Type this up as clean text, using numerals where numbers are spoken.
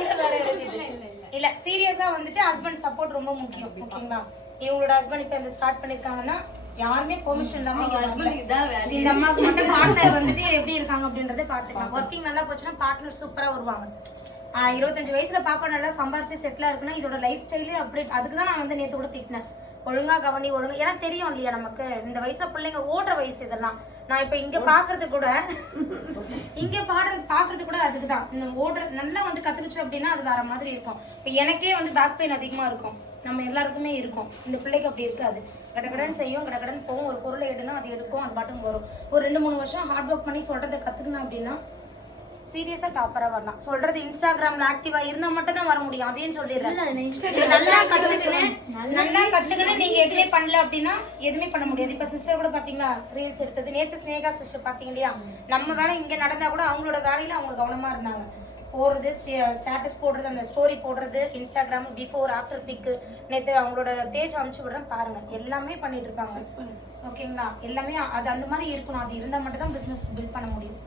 ஆசையோட வேற எழுதிது இல்ல. சீரியஸா வந்துட்டு ஹஸ்பண்ட் சப்போர்ட் ரொம்ப முக்கியம். ஓகேங்களா? இவங்களோட ஹஸ்பண்ட் இப்ப இந்த ஸ்டார்ட் பண்ணிருக்காங்கன்னா யாருமே பெர்மிஷன் இல்லாம இந்த அம்மாவுக்கு மட்டும் பார்ட்னர் வந்துட்டு எப்படி இருக்காங்க அப்படின்றத பாத்துக்கலாம். ஒர்க்கிங் நல்லா போச்சுன்னா பார்ட்னர் சூப்பரா வருவாங்க. 25 வயசுல பாப்பா நல்லா சம்பாரிச்சு செட்டிலா இருக்குன்னா இதோட லைஃப் ஸ்டைலே அப்படி. அதுக்குதான் நான் வந்து நேத்து கூட திட்டினேன், ஒழுங்கா கவனி ஒழுங்கா. ஏன்னா தெரியும் இல்லையா நமக்கு இந்த வயசுல பிள்ளைங்க ஓடுற வயசு இதெல்லாம். நான் இப்ப இங்க பாக்குறது கூட பாக்குறது கூட அதுக்குதான். ஓடுற நல்லா வந்து கத்துக்குச்சு அப்படின்னா அது வேற மாதிரி இருக்கும். இப்ப எனக்கே வந்து பேக் பெயின் அதிகமா இருக்கும், நம்ம எல்லாருக்குமே இருக்கும். இந்த பிள்ளைக்கு அப்படி இருக்காது. கடகடன் செய்யும், கடகடன் போகும். ஒரு பொருளை எடுனா அது எடுக்கும், அது பாட்டும் வரும். ஒரு 2-3 வருஷம் ஹார்ட் ஒர்க் பண்ணி சொல்றதை கத்துக்கணும் அப்படின்னா சீரியஸா டாப்பரா வரலாம். சொல்றது இன்ஸ்டாகிராம்ல ஆக்டிவா இருந்தா மட்டும் தான் வர முடியும். அதையும் சொல்லிடுறேன். நல்லா கத்துக்கணும். நீங்க எதுவுமே பண்ணல அப்படின்னா எதுவுமே பண்ண முடியாது. இப்ப சிஸ்டர் கூட பாத்தீங்களா ரீல்ஸ் எடுத்தது நேத்து ஸ்னேகா சிஸ்டர் பாத்தீங்க இல்லையா? நம்ம வேலை இங்க நடந்தா கூட அவங்களோட வேலையில அவங்க கவனமா இருந்தாங்க. போடுறது, ஸ்டேட்டஸ் போடுறது, அந்த ஸ்டோரி போடுறது, இன்ஸ்டாகிராம் பிஃபோர் ஆஃப்டர் பிக்கு. நேற்று அவங்களோட பேஜ் அனுப்பிச்சு விடுறேன் பாருங்க, எல்லாமே பண்ணிட்டு இருக்காங்க. ஓகேங்களா? எல்லாமே அது அந்த மாதிரி இருக்கணும். அது இருந்தால் மட்டும் தான் பிசினஸ் பில்ட் பண்ண முடியும்.